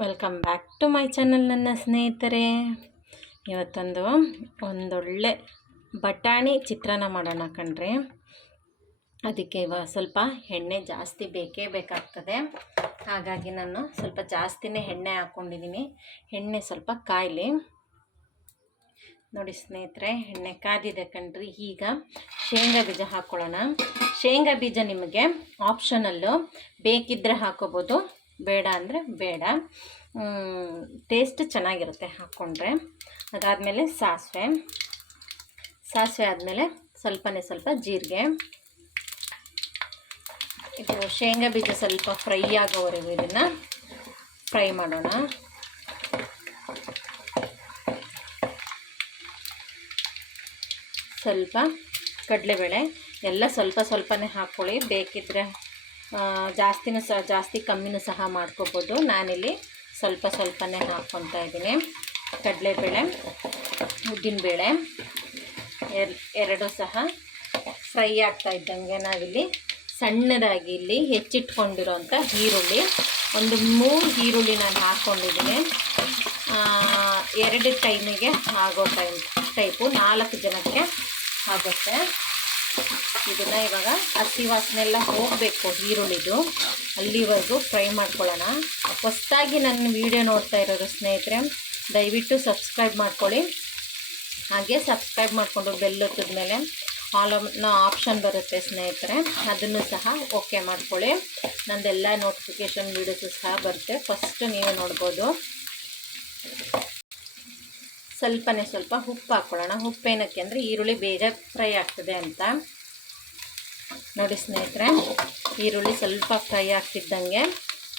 Welcome back to my channel ನನ್ನ ಸ್ನೇಹಿತರೆ. ಇವತ್ತೊಂದು ಒಂದೊಳ್ಳೆ ಬಟಾಣಿ ಚಿತ್ರಾನ್ನ ಮಾಡೋಣ ಕಣ್ರಿ. ಅದಕ್ಕೆ ಇವಾಗ ಸ್ವಲ್ಪ ಎಣ್ಣೆ ಜಾಸ್ತಿ ಬೇಕೇ ಬೇಕಾಗ್ತದೆ. ಹಾಗಾಗಿ ನಾನು ಸ್ವಲ್ಪ ಜಾಸ್ತಿನೇ ಎಣ್ಣೆ ಹಾಕ್ಕೊಂಡಿದ್ದೀನಿ ಎಣ್ಣೆ ಸ್ವಲ್ಪ ಕಾಯಲಿ. ನೋಡಿ ಸ್ನೇಹಿತರೆ, ಎಣ್ಣೆ ಕಾದಿದೆ ಕಣ್ರಿ. ಈಗ ಶೇಂಗಾ ಬೀಜ ಹಾಕ್ಕೊಳ್ಳೋಣ ಶೇಂಗಾ ಬೀಜ ನಿಮಗೆ ಆಪ್ಷನಲ್ಲು ಬೇಕಿದ್ದರೆ ಹಾಕೋಬೋದು. ಬೇಡ ಅಂದರೆ ಬೇಡ. ಟೇಸ್ಟ್ ಚೆನ್ನಾಗಿರುತ್ತೆ ಹಾಕ್ಕೊಂಡ್ರೆ ಅದಾದಮೇಲೆ ಸಾಸಿವೆ. ಸಾಸಿವೆ ಆದಮೇಲೆ ಸ್ವಲ್ಪನೇ ಸ್ವಲ್ಪ ಜೀರಿಗೆ. ಇದು ಶೇಂಗಾ ಬೀಜ ಸ್ವಲ್ಪ ಫ್ರೈ ಆಗೋವರೆಗೂ ಇದನ್ನು ಫ್ರೈ ಮಾಡೋಣ. ಸ್ವಲ್ಪ ಕಡಲೆಬೇಳೆ ಎಲ್ಲ ಸ್ವಲ್ಪ ಸ್ವಲ್ಪನೇ ಹಾಕ್ಕೊಳ್ಳಿ ಬೇಕಿದ್ದರೆ ಜಾಸ್ತಿನೂ ಸಹ, ಜಾಸ್ತಿ ಕಮ್ಮಿನೂ ಸಹ ಮಾಡ್ಕೋಬೋದು. ನಾನಿಲ್ಲಿ ಸ್ವಲ್ಪ ಸ್ವಲ್ಪನೇ ಹಾಕ್ಕೊತಾ ಇದ್ದೀನಿ. ಕಡಲೆಬೇಳೆ, ಉದ್ದಿನಬೇಳೆ, ಎರ್, ಎರಡೂ ಸಹ ಫ್ರೈ ಆಗ್ತಾ ಇದ್ದಂಗೆ ನಾವಿಲ್ಲಿ ಸಣ್ಣದಾಗಿ ಇಲ್ಲಿ ಹೆಚ್ಚಿಟ್ಕೊಂಡಿರೋಂಥ ಈರುಳ್ಳಿ. ಒಂದು ಮೂರು ಈರುಳ್ಳಿ ನಾನು ಹಾಕ್ಕೊಂಡಿದ್ದೀನಿ. ಎರಡು ಟೈಮಿಗೆ ಆಗೋ ಟೈಮ್, ಟೈಪು ನಾಲ್ಕು ಜನಕ್ಕೆ ಆಗುತ್ತೆ. ಇದನ್ನು ಇವಾಗ ಹಸಿ ವಾಸನೆ ಎಲ್ಲ ಹೋಗಬೇಕು ಈರುಳ್ಳಿದು. ಅಲ್ಲಿವರೆಗೂ ಫ್ರೈ ಮಾಡ್ಕೊಳ್ಳೋಣ. ಹೊಸ್ತಾಗಿ ನನ್ನ ವೀಡಿಯೋ ನೋಡ್ತಾ ಇರೋರು ಸ್ನೇಹಿತರೆ, ದಯವಿಟ್ಟು ಸಬ್ಸ್ಕ್ರೈಬ್ ಮಾಡ್ಕೊಳ್ಳಿ. ಹಾಗೆ ಸಬ್ಸ್ಕ್ರೈಬ್ ಮಾಡಿಕೊಂಡು ಬೆಲ್ ಒತ್ತಿದ ಮೇಲೆ ಆಲ್ ಆಪ್ಷನ್ ಬರುತ್ತೆ ಸ್ನೇಹಿತರೆ, ಅದನ್ನು ಸಹ ಓಕೆ ಮಾಡ್ಕೊಳ್ಳಿ. ನಂದೆಲ್ಲ ನೋಟಿಫಿಕೇಷನ್ ವೀಡಿಯೋಸು ಸಹ ಬರುತ್ತೆ. ಫಸ್ಟ್ ನೀವು ನೋಡ್ಬೋದು. ಸ್ವಲ್ಪನೇ ಸ್ವಲ್ಪ ಉಪ್ಪು ಹಾಕ್ಕೊಳ್ಳೋಣ. ಉಪ್ಪೇನಕ್ಕೆ ಅಂದರೆ ಈರುಳ್ಳಿ ಬೇಗ ಫ್ರೈ ಆಗ್ತದೆ ಅಂತ. ನೋಡಿ ಸ್ನೇಹಿತರೆ, ಈರುಳ್ಳಿ ಸ್ವಲ್ಪ ಫ್ರೈ ಆಗ್ತಿದ್ದಂಗೆ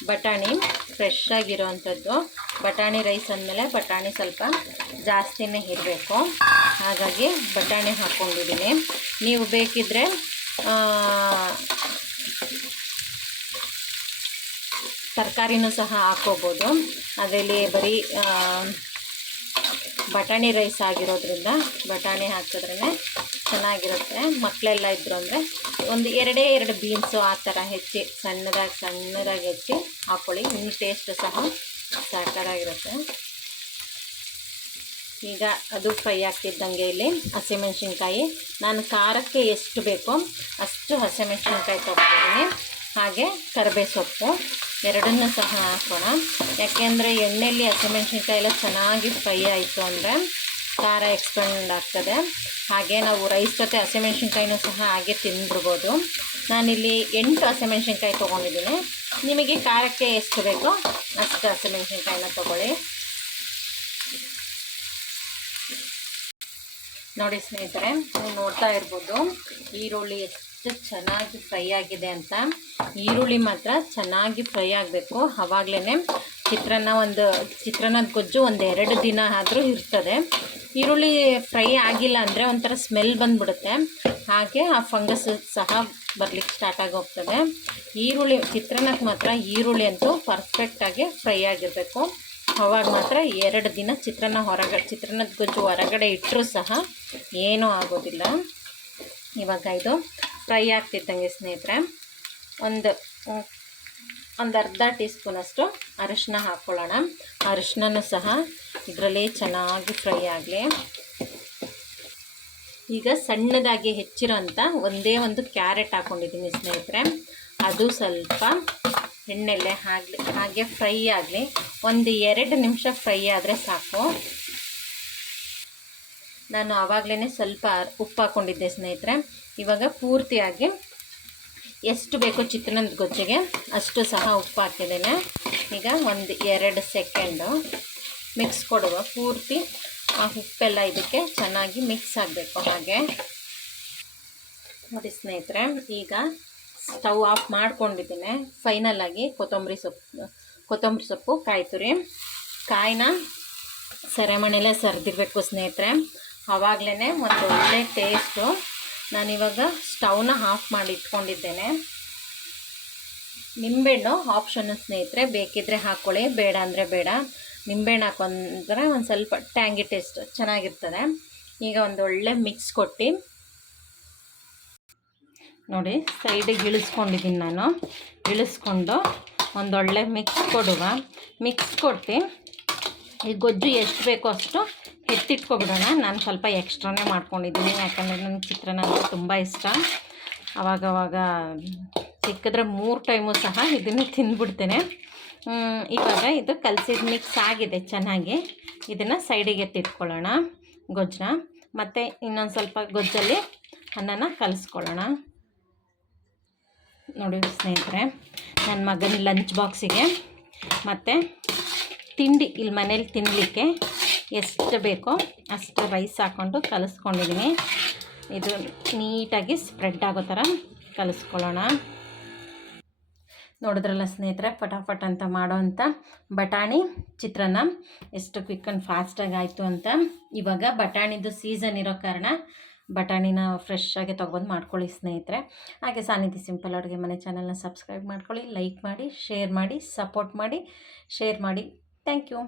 ಬಟಾಣಿ ಫ್ರೆಶ್ ಆಗಿರೋವಂಥದ್ದು. ಬಟಾಣಿ ರೈಸ್ ಅಂದಮೇಲೆ ಬಟಾಣಿ ಸ್ವಲ್ಪ ಜಾಸ್ತಿನೇ ಇರಬೇಕು. ಹಾಗಾಗಿ ಬಟಾಣಿ ಹಾಕ್ಕೊಂಡಿದ್ದೀನಿ. ನೀವು ಬೇಕಿದ್ದರೆ ತರಕಾರಿನೂ ಸಹ ಹಾಕ್ಕೋಬೋದು. ಅದರಲ್ಲಿ ಬರೀ ಬಟಾಣಿ ರೈಸ್ ಆಗಿರೋದ್ರಿಂದ ಬಟಾಣಿ ಹಾಕಿದ್ರೇ ಚೆನ್ನಾಗಿರುತ್ತೆ. ಮಕ್ಕಳೆಲ್ಲ ಇದ್ದರು ಅಂದರೆ ಒಂದು ಎರಡೇ ಎರಡು ಬೀನ್ಸು ಆ ಥರ ಹೆಚ್ಚಿ ಸಣ್ಣದಾಗಿ ಸಣ್ಣದಾಗಿ ಹೆಚ್ಚಿ ಹಾಕೊಳ್ಳಿ ಇನ್ನು ಟೇಸ್ಟು ಸಹ ಸಾಕಾಗಿರುತ್ತೆ ಈಗ ಅದು ಫ್ರೈ ಆಗ್ತಿದ್ದಂಗೆ ಇಲ್ಲಿ ಹಸಿಮೆಣ್ಸಿನ್ಕಾಯಿ. ನಾನು ಖಾರಕ್ಕೆ ಎಷ್ಟು ಬೇಕೋ ಅಷ್ಟು ಹಸಿಮೆಣ್ಸಿನ್ಕಾಯಿ ತೊಗೊತೀನಿ ಹಾಗೆ ಕರಿಬೇ ಸೊಪ್ಪು, ಎರಡನ್ನೂ ಸಹ ಹಾಕೋಣ. ಯಾಕೆಂದರೆ ಎಣ್ಣೆಯಲ್ಲಿ ಹಸಿಮೆಣ್ಸಿನ್ಕಾಯಿ ಎಲ್ಲ ಚೆನ್ನಾಗಿ ಫ್ರೈ ಆಯಿತು ಅಂದರೆ ಖಾರ ಎಕ್ಸ್ಪೆಂಡ್ ಆಗ್ತದೆ. ಹಾಗೆ ನಾವು ರೈಸ್ ಜೊತೆ ಹಸಿಮೆಣ್ಸಿನ್ಕಾಯಿನೂ ಸಹ ಹಾಗೆ ತಿಂದ್ಬಿಡ್ಬೋದು. ನಾನಿಲ್ಲಿ ಎಂಟು ಹಸಿಮೆಣ್ಸಿನ್ಕಾಯಿ ತೊಗೊಂಡಿದ್ದೀನಿ. ನಿಮಗೆ ಖಾರಕ್ಕೆ ಎಷ್ಟು ಬೇಕೋ ಅಷ್ಟು ಹಸಿಮೆಣ್ಸಿನ್ಕಾಯಿನ ತೊಗೊಳ್ಳಿ. ನೋಡಿ ಸ್ನೇಹಿತರೆ, ನೀವು ನೋಡ್ತಾ ಇರ್ಬೋದು, ಈರುಳ್ಳಿ ಎಷ್ಟು ಚೆನ್ನಾಗಿ ಫ್ರೈ ಆಗಿದೆ ಅಂತ ಈರುಳ್ಳಿ ಮಾತ್ರ ಚೆನ್ನಾಗಿ ಫ್ರೈ ಆಗಬೇಕು. ಆವಾಗಲೇ ಚಿತ್ರಾನ್ನ ಒಂದು, ಚಿತ್ರಾನ್ನದ ಗೊಜ್ಜು ಒಂದು ಎರಡು ದಿನ ಆದರೂ ಇರ್ತದೆ. ಈರುಳ್ಳಿ ಫ್ರೈ ಆಗಿಲ್ಲ ಅಂದರೆ ಒಂಥರ ಸ್ಮೆಲ್ ಬಂದುಬಿಡುತ್ತೆ. ಹಾಗೆ ಆ ಫಂಗಸ್ ಸಹ ಬರ್ಲಿಕ್ಕೆ ಸ್ಟಾರ್ಟ್ ಆಗಿ ಹೋಗ್ತದೆ. ಈರುಳ್ಳಿ, ಚಿತ್ರಾನ್ನಕ್ಕೆ ಮಾತ್ರ ಈರುಳ್ಳಿ ಅಂತೂ ಪರ್ಫೆಕ್ಟಾಗಿ ಫ್ರೈ ಆಗಿರಬೇಕು. ಅವಾಗ ಮಾತ್ರ ಎರಡು ದಿನ ಚಿತ್ರಾನ್ನ ಹೊರಗಡೆ ಚಿತ್ರಾನ್ನದ ಗೊಜ್ಜು ಹೊರಗಡೆ ಇಟ್ಟರೂ ಸಹ ಏನೂ ಆಗೋದಿಲ್ಲ. ಇವಾಗ ಇದು ಫ್ರೈ ಆಗ್ತಿದ್ದಂಗೆ ಸ್ನೇಹಿತರೆ, ಒಂದು ಒಂದು ಅರ್ಧ ಟೀ ಸ್ಪೂನಷ್ಟು ಅರಿಶಿನ ಹಾಕ್ಕೊಳ್ಳೋಣ ಅರಿಶಿನೂ ಸಹ ಇದರಲ್ಲಿ ಚೆನ್ನಾಗಿ ಫ್ರೈ ಆಗಲಿ. ಈಗ ಸಣ್ಣದಾಗಿ ಹೆಚ್ಚಿರೋಂಥ ಒಂದೇ ಒಂದು ಕ್ಯಾರೆಟ್ ಹಾಕ್ಕೊಂಡಿದ್ದೀನಿ ಸ್ನೇಹಿತರೆ. ಅದು ಸ್ವಲ್ಪ ಎಣ್ಣೆಲೆ ಆಗಲಿ ಹಾಗೆ ಫ್ರೈ ಆಗಲಿ. ಒಂದು ಎರಡು ನಿಮಿಷ ಫ್ರೈ ಆದರೆ ಸಾಕು. ನಾನು ಆವಾಗಲೇ ಸ್ವಲ್ಪ ಉಪ್ಪು ಹಾಕ್ಕೊಂಡಿದ್ದೆ ಸ್ನೇಹಿತರೆ. ಇವಾಗ ಪೂರ್ತಿಯಾಗಿ ಎಷ್ಟು ಬೇಕೋ ಚಿತ್ರಾನ್ನದ ಗೊಜ್ಜಿಗೆ ಅಷ್ಟು ಸಹ ಉಪ್ಪು ಹಾಕಿದ್ದೇನೆ. ಈಗ ಒಂದು ಎರಡು ಸೆಕೆಂಡು ಮಿಕ್ಸ್ ಕೊಡುವ. ಪೂರ್ತಿ ಆ ಉಪ್ಪೆಲ್ಲ ಇದಕ್ಕೆ ಚೆನ್ನಾಗಿ ಮಿಕ್ಸ್ ಆಗಬೇಕು ಹಾಗೆ. ನೋಡಿ ಸ್ನೇಹಿತರೆ, ಈಗ ಸ್ಟವ್ ಆಫ್ ಮಾಡ್ಕೊಂಡಿದ್ದೀನಿ. ಫೈನಲಾಗಿ ಕೊತ್ತಂಬರಿ ಸೊಪ್ಪು ಕೊತ್ತಂಬರಿ ಸೊಪ್ಪು ಕಾಯಿ ತುರಿ ಕಾಯಿನ ಸೆರೆಮಣೆಲೇ ಸರಿದಿರಬೇಕು ಸ್ನೇಹಿತರೆ. ಆವಾಗಲೇ ಒಂದು ಒಳ್ಳೆ ಟೇಸ್ಟು ನಾನಿವಾಗ ಸ್ಟವ್ನ ಆಫ್ ಮಾಡಿ ಇಟ್ಕೊಂಡಿದ್ದೇನೆ ನಿಂಬೆಹಣ್ಣು ಆಪ್ಷನ್ನು ಸ್ನೇಹಿತರೆ ಬೇಕಿದ್ದರೆ ಹಾಕ್ಕೊಳ್ಳಿ ಬೇಡ ಅಂದರೆ ಬೇಡ. ನಿಂಬೆಹಣ್ಣು ಹಾಕೊಂಡ್ರೆ ಒಂದು ಸ್ವಲ್ಪ ಟ್ಯಾಂಗಿ ಟೇಸ್ಟ್ ಚೆನ್ನಾಗಿರ್ತದೆ. ಈಗ ಒಂದು ಒಳ್ಳೆ ಮಿಕ್ಸ್ ಕೊಟ್ಟು. ನೋಡಿ ಸೈಡಿಗೆ ಇಳಿಸ್ಕೊಂಡಿದ್ದೀನಿ ನಾನು. ಇಳಿಸ್ಕೊಂಡು ಒಂದೊಳ್ಳೆ ಮಿಕ್ಸ್ ಕೊಡುವ. ಮಿಕ್ಸ್ ಕೊಟ್ಟು, ಈ ಗೊಜ್ಜು ಎಷ್ಟು ಬೇಕೋ ಅಷ್ಟು ಎತ್ತಿಟ್ಕೊಬಿಡೋಣ. ನಾನು ಸ್ವಲ್ಪ ಎಕ್ಸ್ಟ್ರಾನೇ ಮಾಡ್ಕೊಂಡಿದ್ದೀನಿ. ಯಾಕಂದರೆ ನನಗೆ ಚಿತ್ರಾನ್ನ ಅಂದರೆ ತುಂಬ ಇಷ್ಟ. ಅವಾಗವಾಗ ಸಿಕ್ಕಿದ್ರೆ ಮೂರು ಟೈಮು ಸಹ ಇದನ್ನು ತಿಂದ್ಬಿಡ್ತೇನೆ ಇವಾಗ ಇದು ಕಲಸಿದ ಮಿಕ್ಸ್ ಆಗಿದೆ ಚೆನ್ನಾಗಿ. ಇದನ್ನು ಸೈಡಿಗೆ ಎತ್ತಿಟ್ಕೊಳ್ಳೋಣ ಗೊಜ್ಜನ್ನ. ಮತ್ತು ಇನ್ನೊಂದು ಸ್ವಲ್ಪ ಗೊಜ್ಜಲ್ಲಿ ಅನ್ನನ ಕಲಿಸ್ಕೊಳ್ಳೋಣ. ನೋಡಿ ಸ್ನೇಹಿತರೆ ನನ್ನ ಮಗನ ಲಂಚ್ ಬಾಕ್ಸಿಗೆ ಮತ್ತು ತಿಂಡಿ ಇಲ್ಲಿ ಮನೇಲಿ ತಿನ್ನಲಿಕ್ಕೆ ಎಷ್ಟು ಬೇಕೋ ಅಷ್ಟು ರೈಸ್ ಹಾಕ್ಕೊಂಡು ಕಲಿಸ್ಕೊಂಡಿದ್ದೀನಿ. ಇದು ನೀಟಾಗಿ ಸ್ಪ್ರೆಡ್ ಆಗೋ ಥರ ಕಲಿಸ್ಕೊಳ್ಳೋಣ. ನೋಡಿದ್ರಲ್ಲ ಸ್ನೇಹಿತರೆ ಫಟಾಫಟ್ ಅಂತ ಮಾಡೋವಂಥ ಬಟಾಣಿ ಚಿತ್ರಾನ್ನ. ಎಷ್ಟು ಕ್ವಿಕ್ ಆ್ಯಂಡ್ ಫಾಸ್ಟಾಗಿ ಆಯಿತು ಅಂತ. ಇವಾಗ ಬಟಾಣಿದು ಸೀಸನ್ ಇರೋ ಕಾರಣ ಬಟಾಣಿನ ಫ್ರೆಶ್ ಆಗಿ ಮಾಡ್ಕೊಳ್ಳಿ ಸ್ನೇಹಿತರೆ. ಹಾಗೆ ಸಾನಿಧಿ ಸಿಂಪಲ್ ಅಡುಗೆ ಮನೆ ಚಾನಲ್ನ ಸಬ್ಸ್ಕ್ರೈಬ್ ಮಾಡ್ಕೊಳ್ಳಿ ಲೈಕ್ ಮಾಡಿ ಶೇರ್ ಮಾಡಿ ಸಪೋರ್ಟ್ ಮಾಡಿ ಶೇರ್ ಮಾಡಿ. Thank you